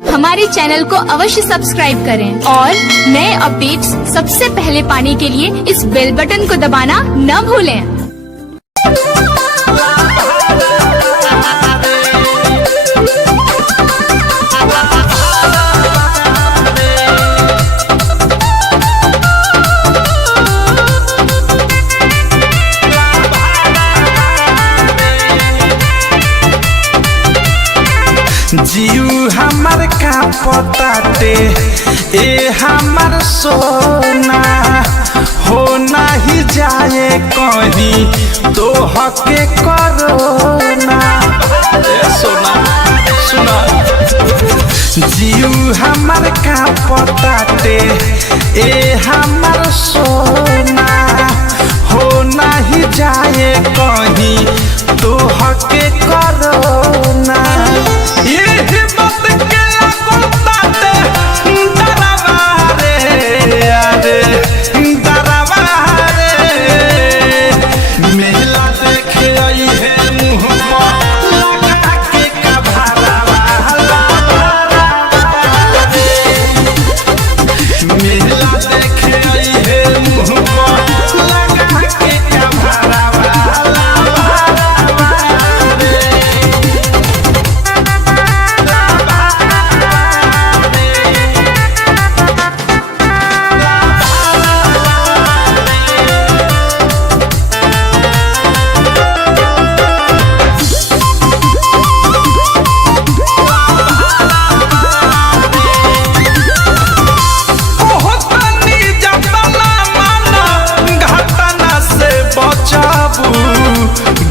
हमारे चैनल को अवश्य सब्सक्राइब करें और नए अपडेट्स सबसे पहले पाने के लिए इस बेल बटन को दबाना न भूलें। जीव हमार का पताटे ए हमार सोना हो नहीं जाए कहीं तो हके करोना। सोना सुना जीव हमार का पताटे ए हमार सोना हो नहीं जाए कहीं तो हके करोना।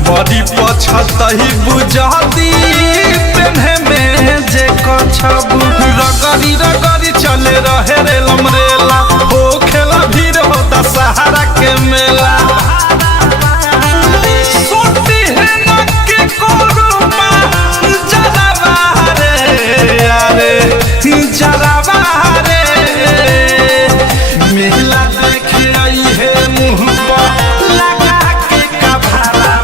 बड़ी पछतही बुझती पेन्हे में जे कछबू रगड़ी रगड़ी चले रहे रे लमरेला हो खेला भीड़ होता सहारा के मेला। सोती है नक्की कोरुमा जरा बाहरे यारे जरा बाहरे मेला देखे आई है मुँह पर लगा के कभारा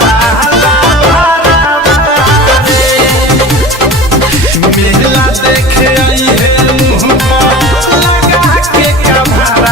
मेला देखे आई है मुँह पर लगा के कभारा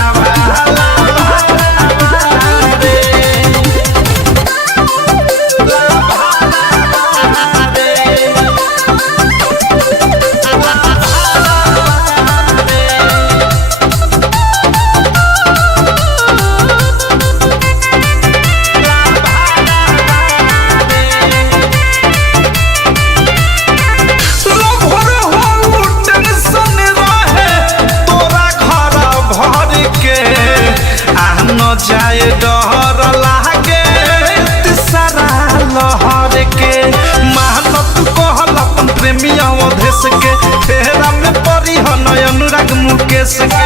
जाए डर लागे तिसरा लहर के मेहनत कहल अपन प्रेमिया देश के फेरा में परी हन अनुराग मुकेश के।